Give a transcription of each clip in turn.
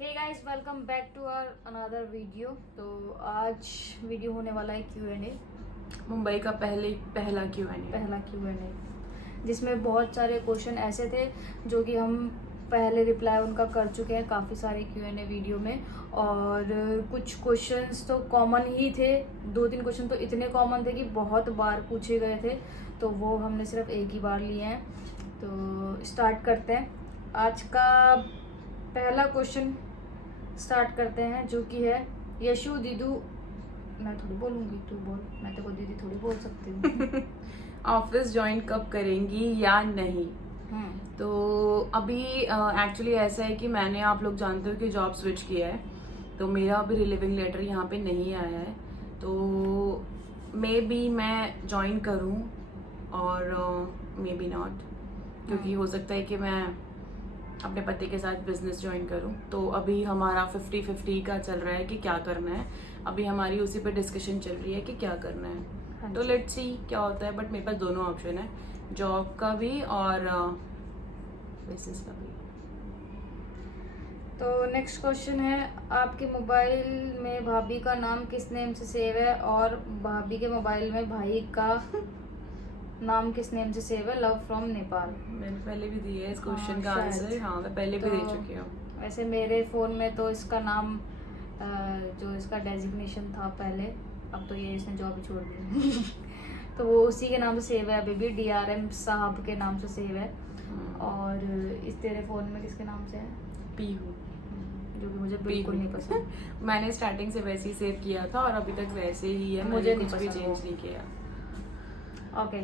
Hey guys, welcome back to our another video. तो आज video होने वाला है Q&A, मुंबई का पहला Q&A, जिसमें बहुत सारे क्वेश्चन ऐसे थे जो कि हम पहले रिप्लाई उनका कर चुके हैं काफ़ी सारे Q&A वीडियो में। और कुछ क्वेश्चंस तो कॉमन ही थे, 2-3 क्वेश्चन तो इतने कॉमन थे कि बहुत बार पूछे गए थे, तो वो हमने सिर्फ एक ही बार लिए हैं। तो स्टार्ट करते हैं। आज का पहला क्वेश्चन स्टार्ट करते हैं, जो कि है यशु दीदू। मैं थोड़ी बोलूंगी, तू बोल, मैं तो दीदी थोड़ी बोल सकती हूँ। ऑफिस ज्वाइन कब करेंगी या नहीं? तो अभी एक्चुअली ऐसा है कि मैंने, आप लोग जानते हो कि जॉब स्विच किया है, तो मेरा अभी रिलीविंग लेटर यहाँ पे नहीं आया है। तो मे बी मैं ज्वाइन करूँ और मे बी नॉट, क्योंकि हो सकता है कि मैं अपने पति के साथ बिजनेस ज्वाइन करूं। तो अभी हमारा 50-50 का चल रहा है कि क्या करना है। अभी हमारी उसी पे डिस्कशन चल रही है कि क्या करना है। तो लेट्स सी क्या होता है। बट मेरे पास दोनों ऑप्शन है, जॉब का भी और बिजनेस का भी। तो नेक्स्ट क्वेश्चन है, आपके मोबाइल में भाभी का नाम किस नेम से सेव है और भाभी के मोबाइल में भाई का नाम किस नेम से सेव है? Love from Nepal. मैंने पहले भी दिया है इस क्वेश्चन का शायद। आंसर। हाँ, मैं पहले भी दे चुकी हूँ। वैसे मेरे फ़ोन में तो इसका नाम जो इसका डेजिग्नेशन था पहले, अब तो ये इसने जॉब ही छोड़ दी। तो वो उसी के नाम से सेव है, अभी भी DRM साहब के नाम से सेव है। और इस तेरे फ़ोन में किसके नाम से है? पीहू, जो कि मुझे बिल्कुल नहीं पसंद। मैंने स्टार्टिंग से वैसे ही सेव किया था और अभी तक वैसे ही है। मुझे मैंने नहीं कुछ भी पसंद चेंज वो। नहीं किया। ओके,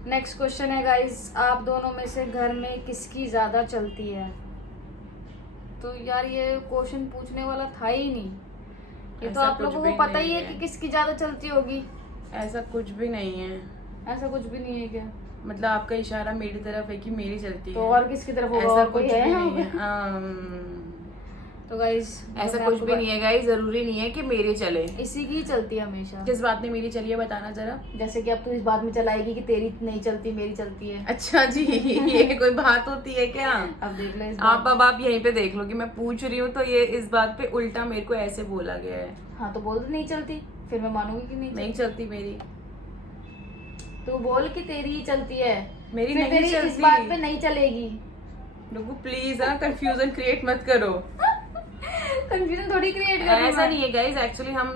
नेक्स्ट क्वेश्चन है गाइस, आप दोनों में से घर में किसकी ज़्यादा चलती है? तो यार ये क्वेश्चन पूछने वाला था ही नहीं, ये तो ऐसा आप कुछ लोगों भी को पता ही नहीं है कि किसकी ज़्यादा चलती होगी। ऐसा कुछ भी नहीं है। ऐसा कुछ भी नहीं है क्या? मतलब आपका इशारा मेरी तरफ है कि मेरी चलती तो है। और किसकी तरफ होगा? ऐसा और कोई कुछ है? भी नहीं है। तो गाइस ऐसा कुछ भी नहीं है गाइस, जरूरी नहीं है कि मेरी चले। इसी की चलती है हमेशा। किस बात में मेरी चली है बताना जरा। जैसे कि अब तू इस बात में चलाएगी कि तेरी नहीं चलती मेरी चलती है। अच्छा जी, ये कोई बात होती है क्या? अब देख लो इस आप अब आप यहीं पे देख लो कि मैं पूछ रही हूँ, तो ये इस बात पे उल्टा मेरे को ऐसे बोला गया है। हाँ तो बोल, तो नहीं चलती, फिर मैं मानूंगी कि नहीं चलती मेरी। तू बोल कि तेरी ही चलती है, मेरी फिर नहीं तेरी चलती। इस बात पे नहीं चलेगी। लोगों प्लीज कंफ्यूजन क्रिएट मत करो। कंफ्यूजन थोड़ी क्रिएट कर रही हूँ ऐसा मैं। नहीं है गाइस, एक्चुअली हम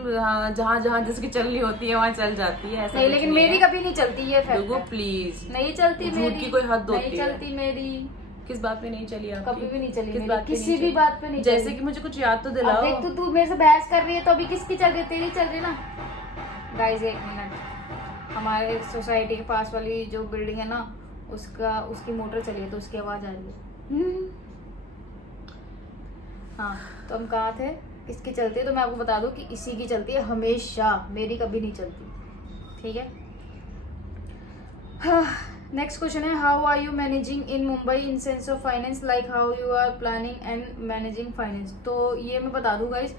जहाँ जहाँ जिसकी चलनी होती है वहाँ चल जाती है। ऐसा नहीं, कुछ लेकिन मेरी है। कभी नहीं चलती है। लोगों प्लीज, नहीं चलती झूठ मेरी, की कोई हद होती नहीं है। चलती मेरी। किस बात पे नहीं चली आपकी? कभी भी नहीं चली किस मेरी, बात पे किसी नहीं भी चली? बात पे नहीं जैसे चली। कि मुझे कुछ याद तो अब दिलाओ। देख, तू मेरे से बहस कर रही है तो अभी किसकी चल रही? तेरी चल रही ना। गाइस एक मिनट, हमारे सोसाइटी के पास वाली जो बिल्डिंग है ना, उसकी मोटर चली है तो उसकी आवाज आ रही है। हाँ, तो हम कहाँ थे, किसकी चलती है? तो मैं आपको बता दूं कि इसी की चलती है हमेशा, मेरी कभी नहीं चलती। ठीक है। नेक्स्ट क्वेश्चन है, how are you managing in Mumbai in sense of finance, like how you are planning and managing finance. तो ये मैं बता दूं गाइस,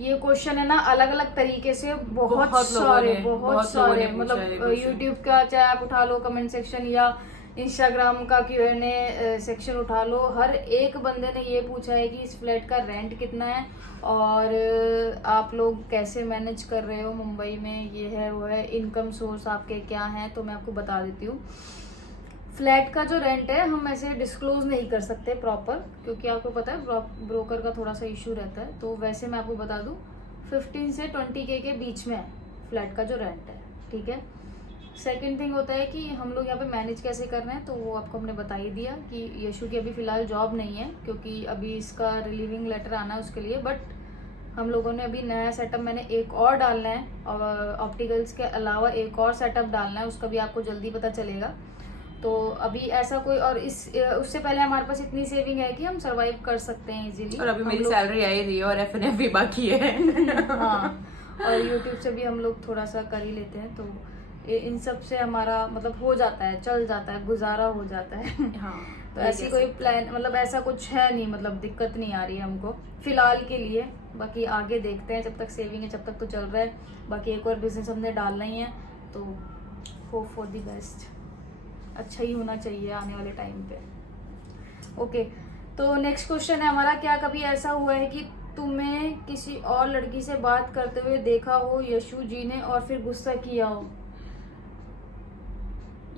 ये क्वेश्चन है ना अलग अलग तरीके से बहुत सारे मतलब यूट्यूब का चाहे आप उठा लो कमेंट सेक्शन, या इंस्टाग्राम का Q&A सेक्शन उठा लो, हर एक बंदे ने ये पूछा है कि इस फ्लैट का रेंट कितना है और आप लोग कैसे मैनेज कर रहे हो मुंबई में, ये है वो है, इनकम सोर्स आपके क्या हैं। तो मैं आपको बता देती हूँ, फ्लैट का जो रेंट है हम ऐसे डिस्क्लोज नहीं कर सकते प्रॉपर, क्योंकि आपको पता है ब्रोकर का थोड़ा सा इशू रहता है। तो वैसे मैं आपको बता दूं 15 से 20K के बीच में है फ्लैट का जो रेंट है। ठीक है। सेकंड थिंग होता है कि हम लोग यहाँ पे मैनेज कैसे कर रहे हैं, तो वो आपको हमने बता ही दिया कि यशु की अभी फ़िलहाल जॉब नहीं है, क्योंकि अभी इसका रिलीविंग लेटर आना है उसके लिए। बट हम लोगों ने अभी नया सेटअप, मैंने एक और डालना है और ऑप्टिकल्स के अलावा एक और सेटअप डालना है, उसका भी आपको जल्दी पता चलेगा। तो अभी ऐसा कोई, और उससे पहले हमारे पास इतनी सेविंग है कि हम सरवाइव कर सकते हैं इजीली। और अभी मेरी सैलरी आई रही है और FNF भी बाकी है। हाँ, और यूट्यूब से भी हम लोग थोड़ा सा कर ही लेते हैं, तो इन सब से हमारा मतलब हो जाता है, चल जाता है, गुजारा हो जाता है। हाँ, तो ऐसी कोई प्लान, मतलब ऐसा कुछ है नहीं, मतलब दिक्कत नहीं आ रही है हमको फिलहाल के लिए। बाकी आगे देखते हैं, जब तक सेविंग है जब तक तो चल रहा है। बाकी एक और बिजनेस हमने डालना ही है, तो होप फॉर द बेस्ट, अच्छा ही होना चाहिए आने वाले टाइम पे। ओके, तो नेक्स्ट क्वेश्चन है हमारा, क्या कभी ऐसा हुआ है कि तुम्हें किसी और लड़की से बात करते हुए देखा हो यशु जी ने और फिर गुस्सा किया हो?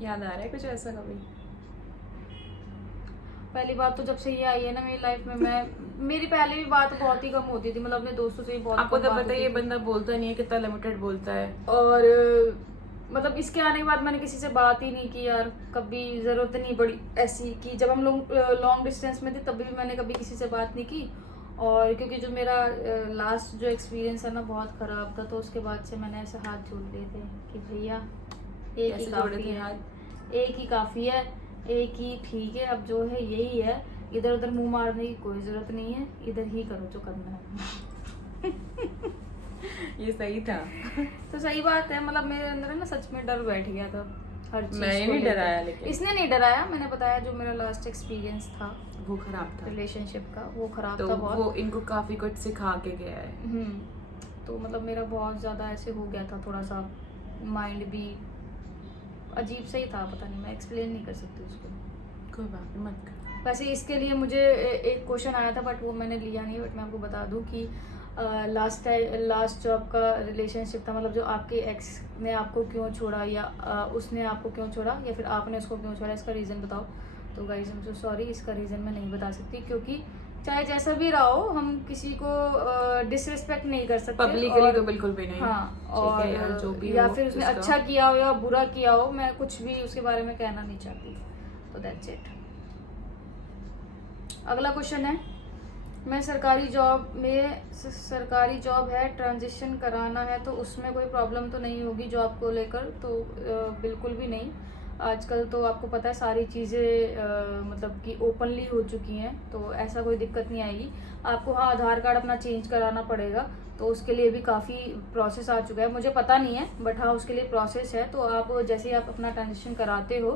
याद आ रहा है कुछ ऐसा कभी? पहली बात तो जब से ये आई है ना मेरी लाइफ में, मेरी पहले भी बात बहुत ही कम होती थी, मतलब अपने दोस्तों से ही बहुत आपको कम तो बात पता है होती ये थी। बंदा बोलता नहीं है, कितना लिमिटेड बोलता है। और मतलब इसके आने के बाद मैंने किसी से बात ही नहीं की यार, कभी जरूरत नहीं पड़ी ऐसी कि जब हम लोग लॉन्ग डिस्टेंस में थे तभी भी मैंने कभी किसी से बात नहीं की। और क्योंकि जो मेरा लास्ट जो एक्सपीरियंस है ना बहुत खराब था, तो उसके बाद से मैंने ऐसे हाथ जोड़ लिए थे कि भैया एक ही कैसे जोड़े काफी थे है, हाथ? एक ही काफी है, एक ही ठीक है, अब जो है यही है, इधर उधर मुंह मारने की कोई जरूरत नहीं है, इधर ही करो जो करना है। ये सही था। तो सही बात है, मतलब मेरे अंदर है ना सच में डर बैठ गया था हर चीज मैंने को नहीं लेकर। डराया, लेकिन इसने नहीं डराया, मैंने बताया जो मेरा लास्ट एक्सपीरियंस था वो खराब था, रिलेशनशिप का, वो खराब तो था बहुत। वो इनको काफी कुछ सिखा के गया है। तो मतलब मेरा बहुत ज्यादा ऐसे हो गया था, थोड़ा सा माइंड भी अजीब सा ही था, पता नहीं, मैं एक्सप्लेन नहीं कर सकती उसको। कोई बात नहीं, मत कर। वैसे इसके लिए मुझे एक क्वेश्चन आया था बट वो मैंने लिया नहीं, बट मैं आपको बता दूं कि लास्ट जो आपका रिलेशनशिप था, मतलब जो आपके एक्स ने आपको क्यों छोड़ा या उसने आपको क्यों छोड़ा या फिर आपने उसको क्यों छोड़ा, इसका रीज़न बताओ। तो guys I am so sorry, इसका रीज़न मैं नहीं बता सकती, क्योंकि चाहे जैसा भी रहा हो हम किसी को डिसरिस्पेक्ट नहीं कर सकते पब्लिकली तो बिल्कुल भी नहीं। हाँ, ठीक है यार, जो और भी या हो फिर उसने उसका- अच्छा किया हो या बुरा किया हो, मैं कुछ भी उसके बारे में कहना नहीं चाहती। तो दैट्स इट। अगला क्वेश्चन है, मैं सरकारी जॉब है, ट्रांजिशन कराना है तो उसमें कोई प्रॉब्लम तो नहीं होगी जॉब को लेकर? तो बिल्कुल भी नहीं। आजकल तो आपको पता है सारी चीज़ें मतलब कि ओपनली हो चुकी हैं, तो ऐसा कोई दिक्कत नहीं आएगी आपको। हाँ, आधार कार्ड अपना चेंज कराना पड़ेगा, तो उसके लिए भी काफ़ी प्रोसेस आ चुका है, मुझे पता नहीं है बट हाँ उसके लिए प्रोसेस है। तो आप जैसे ही आप अपना ट्रांजेक्शन कराते हो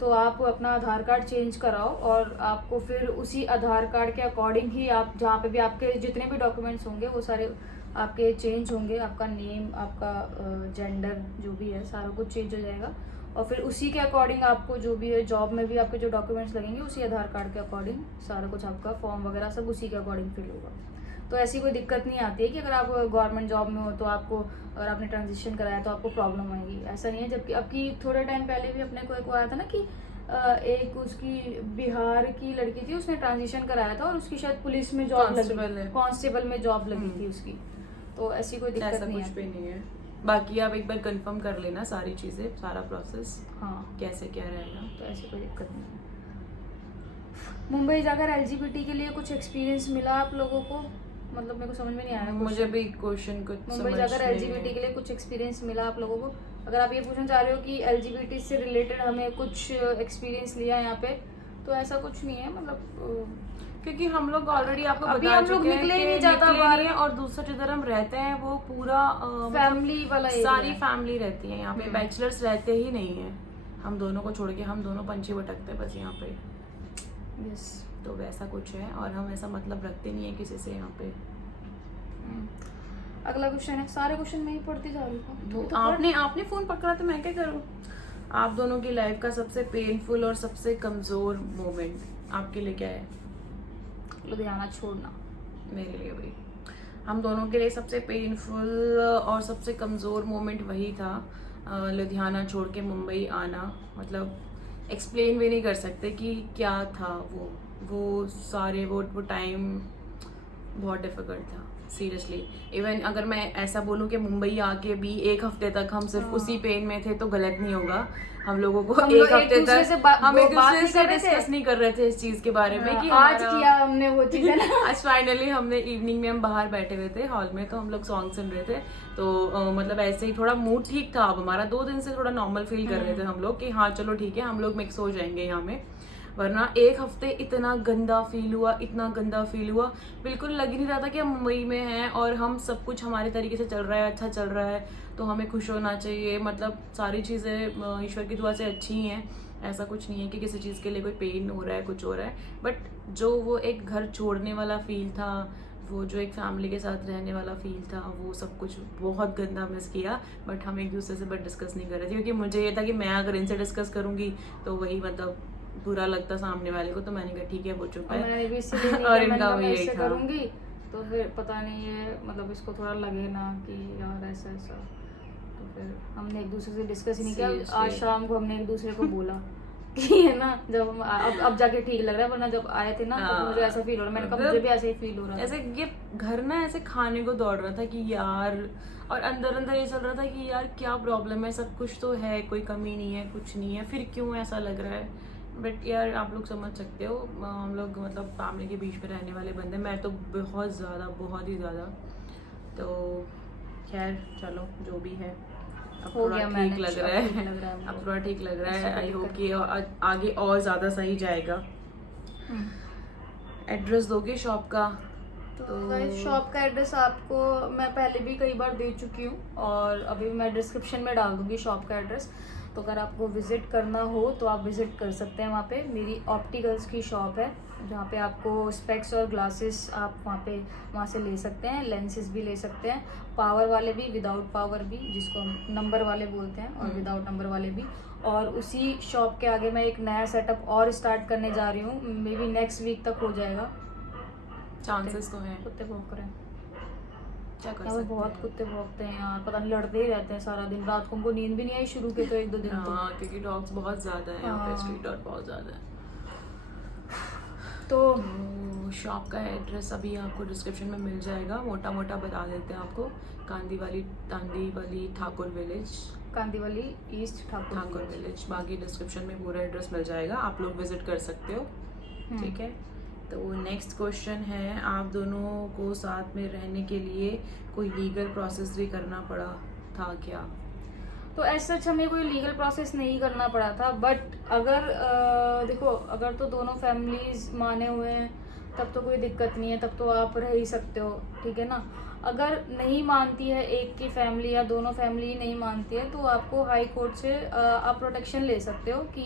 तो आप अपना आधार कार्ड चेंज कराओ, और आपको फिर उसी आधार कार्ड के अकॉर्डिंग ही आप जहाँ पे भी आपके जितने भी डॉक्यूमेंट्स होंगे वो सारे आपके चेंज होंगे, आपका नेम, आपका जेंडर जो भी है सारा कुछ चेंज हो जाएगा, और फिर उसी के अकॉर्डिंग आपको जो भी है जॉब में भी आपके जो डॉक्यूमेंट्स लगेंगे उसी आधार कार्ड के अकॉर्डिंग सारा कुछ आपका फॉर्म वगैरह सब उसी के अकॉर्डिंग फिल होगा। तो ऐसी कोई दिक्कत नहीं आती है कि अगर आप गवर्नमेंट जॉब में हो तो आपको, अगर आपने ट्रांजिशन कराया तो आपको प्रॉब्लम आएगी, ऐसा नहीं है। जबकि अबकी थोड़े टाइम पहले भी अपने को एक आया था ना कि एक उसकी बिहार की लड़की थी, उसने ट्रांजिशन कराया था और उसकी शायद पुलिस में जॉब लगी, कांस्टेबल में जॉब लगी थी उसकी। तो ऐसी कोई दिक्कत ऐसा नहीं कुछ भी आती। नहीं है। बाकी आप एक बार कंफर्म कर लेना सारी चीजें, सारा प्रोसेस हाँ, कैसे क्या रहेगा। तो ऐसी कोई दिक्कत नहीं है। मुंबई जाकर एलजीबीटी के लिए कुछ एक्सपीरियंस मिला आप लोगों को? मतलब मेरे को समझ में नहीं आया मुझे भी क्वेश्चन कुछ मुंबई समझ जाकर नहीं एलजीबीटी है। के लिए कुछ एक्सपीरियंस मिला आप लोगों को? अगर आप ये पूछना चाह रहे हो कि एलजीबीटी से रिलेटेड हमें कुछ एक्सपीरियंस लिया यहाँ पे, तो ऐसा कुछ नहीं है। मतलब क्योंकि हम लोग ऑलरेडी आपको अभी बता हम लोग चुके हैं निकले ही कि नहीं जाता निकले बाहर। नहीं है, और दूसरा जिधर हम रहते हैं वो पूरा फैमिली वाला area सारी है। फैमिली रहती है यहाँ पे, बैचलर्स रहते ही नहीं है। हम दोनों को छोड़ के हम दोनों पंछी भटकते हैं बस यहाँ पे। यस। तो वैसा कुछ है, और हम ऐसा मतलब रखते नहीं है किसी से यहाँ पे। अगला क्वेश्चन है, सारे क्वेश्चन मैं ही पढ़ती जा रही हूँ। तो आपने फोन पकड़ा तो मैं क्या करूँ? आप दोनों की लाइफ का सबसे पेनफुल और सबसे कमजोर मोमेंट आपके लिए क्या है? लुधियाना छोड़ना। मेरे लिए भी, हम दोनों के लिए सबसे पेनफुल और सबसे कमज़ोर मोमेंट वही था, लुधियाना छोड़ के मुंबई आना। मतलब एक्सप्लेन भी नहीं कर सकते कि क्या था वो सारे वो टाइम बहुत डिफिकल्ट था सीरियसली। इवन अगर मैं ऐसा बोलूं कि मुंबई आके भी एक हफ्ते तक हम सिर्फ उसी पेन में थे तो गलत नहीं होगा। हम लोगों को हम एक लोग हफ्ते दूसरे तक से हम एक बात दूसरे नहीं से कर रहे थे। डिस्कस नहीं कर रहे थे इस चीज के बारे में कि आज हमारा- किया हमने वो चीज है ना। आज फाइनली हमने इवनिंग में हम बाहर बैठे हुए थे हॉल में, तो हम लोग सॉन्ग सुन रहे थे। तो मतलब ऐसे ही थोड़ा मूड ठीक था अब हमारा, 2 दिन से थोड़ा नॉर्मल फील कर रहे थे हम लोग कि हाँ चलो ठीक है हम लोग मिक्स हो जाएंगे यहाँ में। वरना एक हफ्ते इतना गंदा फील हुआ, इतना गंदा फील हुआ, बिल्कुल लग ही नहीं रहा था कि हम मुंबई में हैं और हम सब कुछ हमारे तरीके से चल रहा है, अच्छा चल रहा है, तो हमें खुश होना चाहिए। मतलब सारी चीज़ें ईश्वर की दुआ से अच्छी हैं, ऐसा कुछ नहीं है कि किसी चीज़ के लिए कोई पेन हो रहा है, कुछ हो रहा है। बट जो वो एक घर छोड़ने वाला फील था, वो जो एक फैमिली के साथ रहने वाला फील था, वो सब कुछ बहुत गंदा मिस किया। बट हम एक दूसरे से बट डिस्कस नहीं कर रहे थे, क्योंकि मुझे ये था कि मैं अगर इनसे डिस्कस करूँगी तो वही मतलब बुरा लगता सामने वाले को, तो मैंने कहा ठीक है वो चुप और है। मैंने भी इसीलिए नहीं और किया, मैंने इनका कहा भी मैं यही इससे था। करूंगी तो फिर पता नहीं ये मतलब इसको थोड़ा लगे ना कि यार ऐसा ऐसा, तो फिर हमने एक दूसरे से डिस्कस ही नहीं किया। Seriously. आज शाम को हमने एक दूसरे को बोला कि है ना, जब हम अब जाके ठीक लग रहा है, वरना जब आए थे ना तो मुझे ऐसा फील हो रहा है। मैंने कहा मुझे भी ऐसे ही फील हो रहा ऐसे था। ये घर ना ऐसे खाने को दौड़ रहा था कि यार, और अंदर अंदर ये चल रहा था कि यार क्या प्रॉब्लम है, सब कुछ तो है, कोई कमी नहीं है, कुछ नहीं है, फिर क्यों ऐसा लग रहा है। बट यार आप लोग समझ सकते हो, हम लोग मतलब फैमिली के बीच में रहने वाले बंदे, मैं तो बहुत ही ज़्यादा। तो खैर चलो जो भी है, अब हो थोड़ा गया ठीक मैनेज, लग अब रहा ठीक है, लग रहा है हमको। अब थोड़ा ठीक लग रहा ऐसा है। कोई आई होप दिक्कत कि आगे और ज़्यादा सही जाएगा। एड्रेस दोगे शॉप का? तो गाइस शॉप का एड्रेस आपको मैं पहले भी कई बार दे चुकी हूँ, और अभी मैं डिस्क्रिप्शन में डाल दूंगी शॉप का एड्रेस। तो अगर आपको विजिट करना हो तो आप विजिट कर सकते हैं वहाँ पे। मेरी ऑप्टिकल्स की शॉप है जहाँ पे आपको स्पेक्स और ग्लासेस आप वहाँ से ले सकते हैं, लेंसेज भी ले सकते हैं, पावर वाले भी, विदाउट पावर भी, जिसको हम नंबर वाले बोलते हैं, और विदाउट नंबर वाले भी। और उसी शॉप के आगे मैं एक नया सेटअप और स्टार्ट करने जा रही हूँ, मे बी नेक्स्ट वीक तक हो जाएगा। चांसेस तो हैं, कुत्ते भौंक रहे हैं क्या कर यहाँ पे, सकते बहुत हैं। कुत्ते भौंकते हैं यार, पता नहीं लड़ते ही रहते हैं सारा दिन। रात को उनको नींद भी नहीं आई शुरू के तो 1-2 दिन तो। हाँ, क्योंकि डॉग्स बहुत ज़्यादा है यहाँ पे, हाँ। स्ट्रीट डॉग बहुत ज़्यादा है। तो शॉप का एड्रेस अभी आपको डिस्क्रिप्शन में मिल जाएगा, मोटा मोटा बता देते हैं आपको। Kandivali Thakur village, Kandivali east Thakur village. बाकी डिस्क्रिप्शन में पूरा एड्रेस मिल जाएगा, आप लोग विजिट कर सकते हो। ठीक है, तो नेक्स्ट क्वेश्चन है, आप दोनों को साथ में रहने के लिए कोई लीगल प्रोसेस भी करना पड़ा था क्या? तो ऐसा हमें कोई लीगल प्रोसेस नहीं करना पड़ा था, बट अगर देखो अगर तो दोनों फैमिलीज माने हुए हैं तब तो कोई दिक्कत नहीं है, तब तो आप रह ही सकते हो, ठीक है ना। अगर नहीं मानती है एक की फैमिली या दोनों फैमिली नहीं मानती है, तो आपको हाई कोर्ट से आप प्रोटेक्शन ले सकते हो कि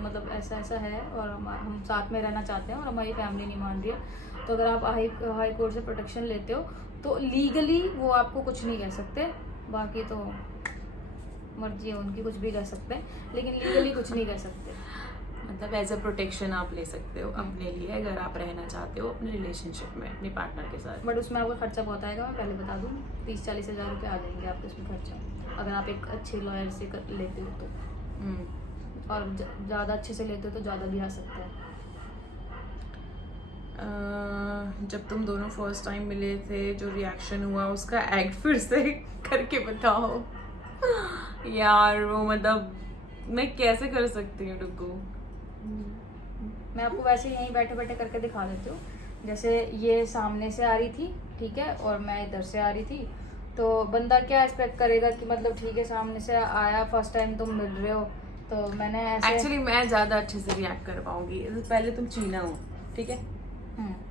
मतलब ऐसा ऐसा है और हम साथ में रहना चाहते हैं और हमारी फैमिली नहीं मान रही है। तो अगर आप हाई कोर्ट से प्रोटेक्शन लेते हो तो लीगली वो आपको कुछ नहीं कह सकते, बाकी तो मर्जी है उनकी, कुछ भी कह सकते हैं, लेकिन लीगली कुछ नहीं कह सकते। मतलब एज अ प्रोटेक्शन आप ले सकते हो अपने लिए, अगर आप रहना चाहते हो अपने रिलेशनशिप में अपने पार्टनर के साथ। बट उसमें आपका खर्चा बहुत आएगा, मैं पहले बता दूँ, 30-40 हज़ार रुपये आ जाएंगे आपके उसमें खर्चा, अगर आप एक अच्छे लॉयर से लेते हो तो। और ज़्यादा अच्छे से लेते हो तो ज़्यादा भी आ सकता है। जब तुम दोनों फर्स्ट टाइम मिले थे, जो रिएक्शन हुआ उसका एक्ट फिर से करके बताओ। यार वो मतलब मैं कैसे कर सकती हूँ रुको। मैं आपको वैसे यहीं बैठे बैठे करके दिखा देती हूँ। जैसे ये सामने से आ रही थी, ठीक है, और मैं इधर से आ रही थी, तो बंदा क्या एक्सपेक्ट करेगा कि मतलब ठीक है सामने से आया, फर्स्ट टाइम तुम मिल रहे हो, तो मैंने ऐसे एक्चुअली मैं ज़्यादा अच्छे से रिएक्ट कर पाऊंगी। पहले तुम चीना हो, ठीक है,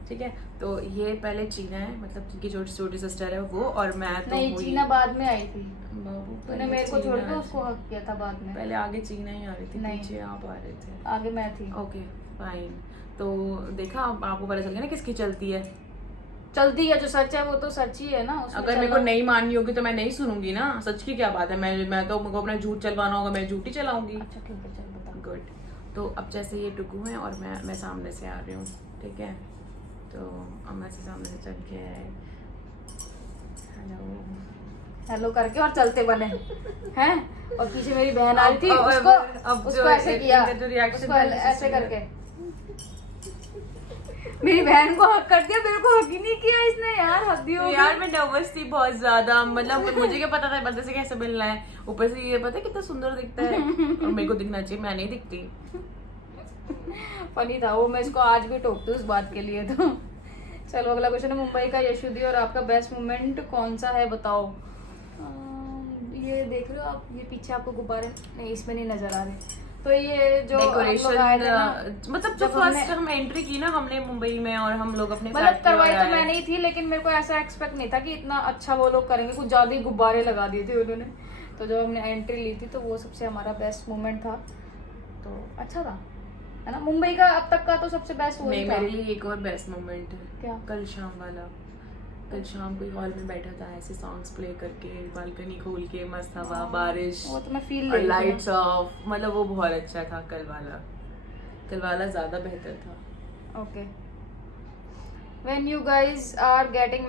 ठीक है, तो ये पहले चीना है, मतलब जिनकी छोटी सिस्टर है वो, और मैं तो नहीं, हुई चीना बाद में आई थी, बाबू। तूने पहले मेरे को छोड़ के चीना उसको हक किया था बाद में। पहले आगे चीना ही आ रही थी, नहीं। पीछे आप आ रहे थे, आगे मैं थी। Okay fine. तो देखा आपको पता चल गया ना किसकी चलती है। चलती है, जो सच है वो तो सच ही है ना, उसमें अगर मेरे को चलना- नहीं माननी होगी तो मैं नहीं सुनूंगी ना, सच की क्या बात है। मैं तो मुझको अपना झूठ चलवाना होगा, मैं झूठ ही चलाऊंगी। अच्छा ठीक है, चल बता। गुड। तो अब जैसे ये टुकू है और मैं सामने से आ रही हूँ, ठीक है, तो अब मैं से सामने से चल के हेलो हेलो करके और चलते बने हैं, और पीछे मेरी बहन आ रही थी, अब- उसको अब जो उसको ऐसे किया, इनका जो reaction उसको था, ऐसे करके मेरी बहन को हक कर दिया, मेरे को हक ही नहीं किया इसने यार, हक दिया तो यार मैं नर्वस थी बहुत ज्यादा, मतलब मुझे क्या पता था बंदे से कैसे मिलना है, ऊपर से ये पता है कितना सुंदर दिखता है, और मेरे को दिखना चाहिए, मैं नहीं दिखती। फनी था वो, मैं इसको आज भी टोकती हूँ उस बात के लिए। तो चलो अगला क्वेश्चन है, मुंबई का यशुदी और आपका बेस्ट मोमेंट कौन सा है बताओ। ये देख रहे हो आप, ये पीछे आपको गुब्बारे नहीं, इसमें नहीं नजर आ रहे, तो ये जो डेकोरेशन मतलब जो जब हमने- फर्स्ट हम एंट्री की ना हमने मुंबई में, और हम लोग अपने मतलब flat पे करवाई और तो आए। मैंने ही थी, लेकिन मेरे को ऐसा एक्सपेक्ट नहीं था कि इतना अच्छा वो लोग करेंगे, कुछ ज्यादा ही गुब्बारे लगा दिए थे उन्होंने। तो जब हमने एंट्री ली थी तो वो सबसे हमारा बेस्ट मोमेंट था, तो अच्छा था, है ना। मुंबई का अब तक का तो सबसे बेस्ट वही नहीं, था। मेरे लिए एक और बेस्ट मोमेंट है, क्या? कल शाम वाला। कल शाम कोई हॉल में बैठा था, ऐसे सॉन्ग्स प्ले करके, बालकनी खोल के, मस्त हवा, बारिश वो तो मैं फील और ले लाइट्स ऑफ, मतलब वो बहुत अच्छा था कल वाला। कल वाला ज्यादा बेहतर था। Okay. When you guys are getting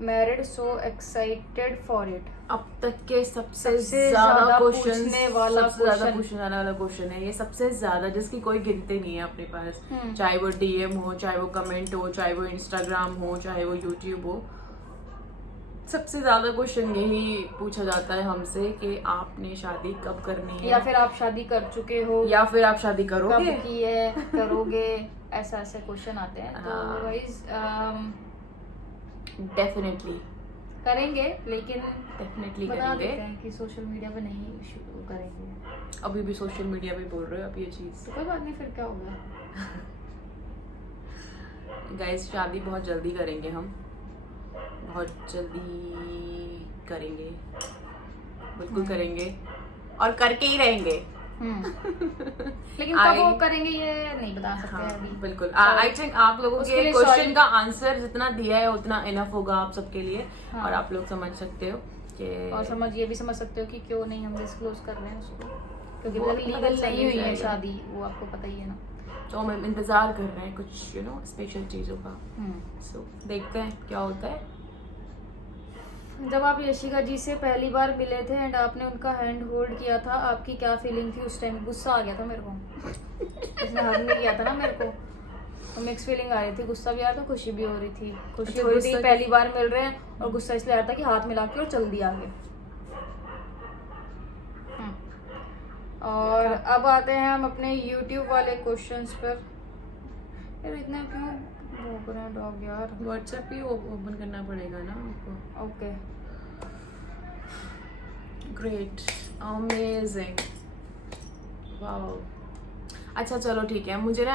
married, so excited for it. अब तक के सबसे सबसे ज्यादा ज्यादा क्वेश्चन, पूछने वाला सबसे ज्यादा question। पूछने वाला क्वेश्चन है ये, सबसे ज्यादा, जिसकी कोई गिनती नहीं है अपने पास। हम्म। चाहे वो डीएम हो, चाहे वो कमेंट हो, चाहे वो इंस्टाग्राम हो, चाहे वो यूट्यूब हो, सबसे ज्यादा क्वेश्चन यही पूछा जाता है हमसे कि आपने शादी कब करनी है, या फिर आप शादी कर चुके हो, या फिर आप शादी कब करोगे। की है, करोगे, ऐसा ऐसे क्वेश्चन आते हैं। तो हाँ। गाइस डेफिनेटली करेंगे, लेकिन डेफिनेटली बता करेंगे। देते हैं कि सोशल मीडिया पे नहीं शुरू करेंगे। अभी भी सोशल मीडिया पे बोल रहे हो आप ये चीज। तो कोई बात नहीं, फिर क्या होगा। गाइस शादी बहुत जल्दी करेंगे हम, बहुत जल्दी करेंगे, बिल्कुल करेंगे और करके ही रहेंगे। लेकिन कब वो करेंगे ये नहीं बता सकते हैं अभी। बिल्कुल। So, आई थिंक आप लोगों उसके के लिए क्वेश्चन sorry। का आंसर जितना दिया है उतना इनफ होगा आप सबके लिए। हाँ। और आप लोग समझ सकते हो कि और ये भी समझ सकते हो कि क्यों नहीं हम डिस्क्लोज कर रहे हैं उसको, क्योंकि वो अभी पता लीगल चल नहीं हुई है जाएगा। शादी, वो आपको पता ही है ना। तो हम इंतजार कर रहे हैं कुछ स्पेशल चीजों का। सो देखते हैं क्या होता है। जब आप यशिका जी से पहली बार मिले थे एंड आपने उनका हैंड होल्ड किया था, आपकी क्या फीलिंग थी उस टाइम? गुस्सा आ गया था मेरे को। इसने हग नहीं किया था ना मेरे को, तो मिक्स फीलिंग आ रही थी, गुस्सा भी आ रहा था, खुशी भी हो रही थी। खुशी अच्छा, हो रही थी गुस्सा पहली बार मिल रहे हैं, और गुस्सा इसलिए आ रहा था कि हाथ मिला के और चल दिया आगे। और अब आते हैं हम अपने YouTube वाले क्वेश्चंस पर। यार इतना क्यों भौंक रहे हैं डॉग यार। व्हाट्सएप ही ओपन करना पड़ेगा ना आपको। ओके। Great, amazing, wow. अच्छा चलो ठीक है, मुझे ना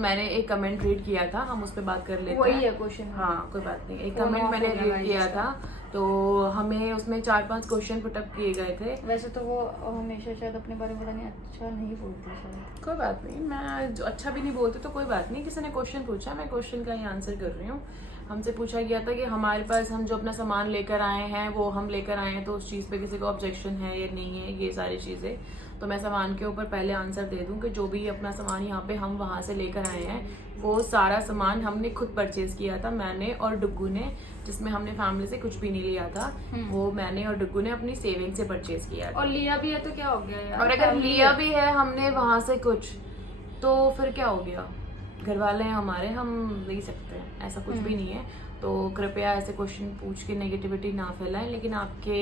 मैंने एक कमेंट रीड किया था, हम उस पर बात कर लेते वही हैं। है क्वेश्चन। हाँ कोई बात नहीं। एक Phone कमेंट off मैंने हो गया रीड guys किया इसका। था, तो हमें उसमें 4-5 क्वेश्चन पुटअप किए गए थे। वैसे तो वो हमेशा शायद अपने बारे में पता नहीं अच्छा नहीं बोलती शायद। कोई बात नहीं, मैं जो अच्छा भी नहीं बोलती तो कोई बात नहीं। किसी ने क्वेश्चन पूछा, मैं क्वेश्चन का ही आंसर कर रही हूँ। हमसे पूछा गया था कि हमारे पास हम जो अपना सामान लेकर आए हैं वो हम लेकर आए हैं, तो उस चीज़ पे किसी को ऑब्जेक्शन है या नहीं है, ये सारी चीज़ें। तो मैं सामान के ऊपर पहले आंसर दे दूं कि जो भी अपना सामान यहाँ पे हम वहाँ से लेकर आए हैं, वो सारा सामान हमने खुद परचेज किया था, मैंने और डुग्गू ने, जिसमें हमने फैमिली से कुछ भी नहीं लिया था। वो मैंने और डुग्गू ने अपनी सेविंग से परचेज किया था। और लिया भी है तो क्या हो गया यार। और अगर लिया भी है हमने वहां से कुछ, तो फिर क्या हो गया? घर वाले हैं हमारे, हम ले सकते हैं, ऐसा कुछ भी नहीं है। तो कृपया ऐसे क्वेश्चन पूछ के नेगेटिविटी ना फैलाएं। लेकिन आपके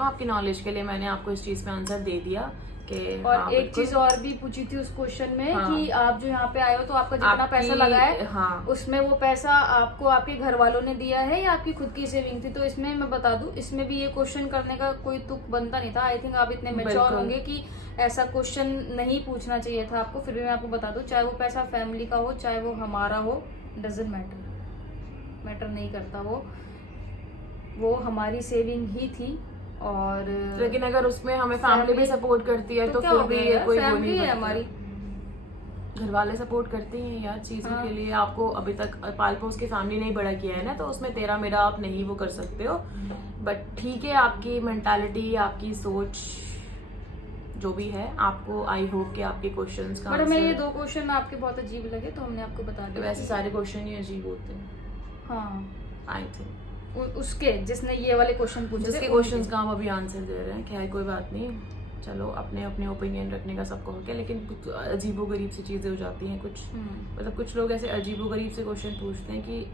आपकी नॉलेज के लिए मैंने आपको इस चीज पे आंसर दे दिया कि और हाँ, एक बिल्कुल। चीज और भी पूछी थी उस क्वेश्चन में हाँ। कि आप जो यहाँ पे आए हो तो आपका जितना आपकी- पैसा लगा है, हाँ। उसमें वो पैसा आपको आपके घर वालों ने दिया है या आपकी खुद की सेविंग थी? तो इसमें मैं बता दूं, इसमें भी ये क्वेश्चन करने का कोई तुक बनता नहीं था। आई थिंक आप इतने मेच्योर बिल्कुल। होंगे कि ऐसा क्वेश्चन नहीं पूछना चाहिए था आपको। फिर भी मैं आपको बता दूं, चाहे वो पैसा फैमिली का हो चाहे वो हमारा हो, डजेंट मैटर नहीं करता। वो हमारी सेविंग ही थी। और लेकिन अगर उसमें हमें फैमिली भी सपोर्ट करती है तो क्या फिर हो भी गया ये यार, कोई वो फैमिली नहीं है बनता। हमारी। घर वाले सपोर्ट करते हैं यार चीजों हाँ। के लिए। आपको अभी तक पाल पोस के फैमिली नहीं बड़ा किया है ना, तो उसमें तेरा मेरा आप नहीं वो कर सकते हो। बट ठीक है, आपकी मेंटालिटी, आपकी सोच जो भी है, आपको आई होप कि आपके क्वेश्चंस का बट हमें ये आंसर। 2 क्वेश्चन आपके बहुत अजीब लगे तो हमने आपको बता तो दिया। वैसे सारे क्वेश्चन ही अजीब होते हैं, हाँ, आई थिंक। उसके जिसने ये वाले क्वेश्चन पूछे जिसके थे क्वेश्चंस का हम अभी आंसर दे रहे हैं, खैर कोई बात नहीं। चलो, अपने अपने ओपिनियन रखने का सबको होता है, लेकिन कुछ अजीबोगरीब सी चीज़ें हो जाती हैं। कुछ मतलब कुछ लोग ऐसे अजीबोगरीब से क्वेश्चन पूछते हैं कि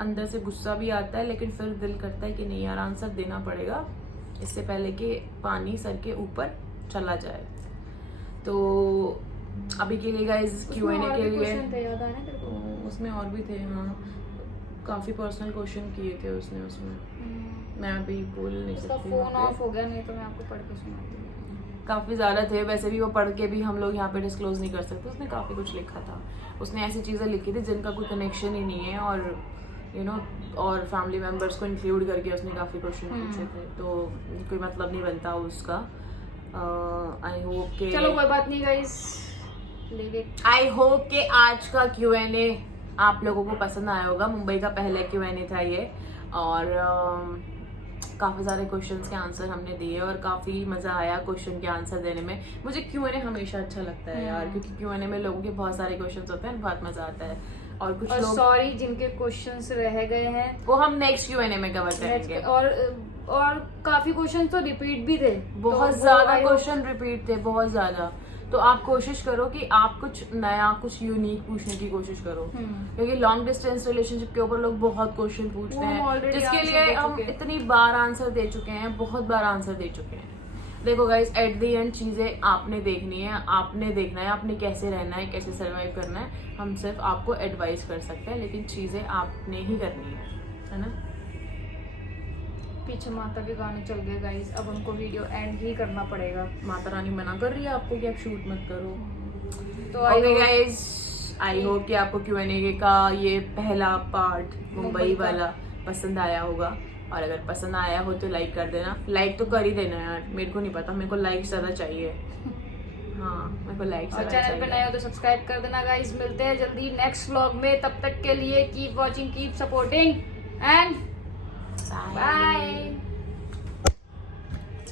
अंदर से गुस्सा भी आता है, लेकिन फिर दिल करता है कि नहीं यार, आंसर देना पड़ेगा इससे पहले कि पानी सर के ऊपर चला जाए। तो अभी के लिए गाइस Q&A के लिए याद आया तेरे को? उसमें और भी थे, हाँ, काफ़ी पर्सनल क्वेश्चन किए थे उसमें। मैं अभी बोल नहीं उसका सकती। फोन ऑफ हो गया, नहीं तो मैं आपको पढ़ के सुनाती। काफ़ी ज़्यादा थे, वैसे भी वो पढ़ के भी हम लोग यहाँ पे डिस्क्लोज नहीं कर सकते। उसने काफ़ी कुछ लिखा था, उसने ऐसी चीज़ें लिखी थी जिनका कोई कनेक्शन ही नहीं है, और और फैमिली मेम्बर्स को इंक्लूड करके उसने काफ़ी क्वेश्चन पूछे थे, तो कोई मतलब नहीं बनता उसका। आई होप के चलो कोई बात नहीं guys, leave it. I hope के आज का Q&A आप लोगों को पसंद आया होगा। मुंबई का पहला Q&A था ये, और काफ़ी सारे क्वेश्चंस के आंसर हमने दिए और काफ़ी मज़ा आया क्वेश्चन के आंसर देने में। मुझे Q&A हमेशा अच्छा लगता है यार, क्योंकि Q&A में लोगों के बहुत सारे क्वेश्चंस होते हैं, बहुत मज़ा आता है। और कुछ और लोग सॉरी जिनके क्वेश्चंस रह गए हैं, वो हम नेक्स्ट Q&A में कवर करेंगे। और काफी क्वेश्चन तो रिपीट भी थे, बहुत तो ज्यादा क्वेश्चन रिपीट थे, बहुत ज्यादा। तो आप कोशिश करो कि आप कुछ नया, कुछ यूनिक पूछने की कोशिश करो, क्योंकि लॉन्ग डिस्टेंस रिलेशनशिप के ऊपर लोग बहुत क्वेश्चन पूछते हैं, जिसके लिए हम इतनी बार आंसर दे चुके हैं, बहुत बार आंसर दे चुके हैं। देखो गाइस, एट द एंड चीजें आपने देखनी है, आपने देखना है, आपने कैसे रहना है, कैसे सरवाइव करना है। हम सिर्फ आपको एडवाइस कर सकते हैं, लेकिन चीजें आपने ही करनी है ना। पीछे माता के गाने चल गए गाइस, अब उनको वीडियो एंड ही करना पड़ेगा। माता रानी मना कर रही है आपको कि आप शूट मत करो। तो ओके गाइस, आई होप कि आपको Q&A का ये पहला पार्ट मुंबई वाला पसंद आया होगा, और अगर पसंद आया हो तो लाइक कर देना। लाइक तो कर ही देना यार, मेरे को नहीं पता, मेरे को लाइक ज्यादा चाहिए। हाँ, मेरे को लाइक और चैनल पे नए हो तो सब्सक्राइब कर देना गाइस। मिलते हैं जल्दी नेक्स्ट व्लॉग में, तब तक के लिए keep watching, keep supporting and bye.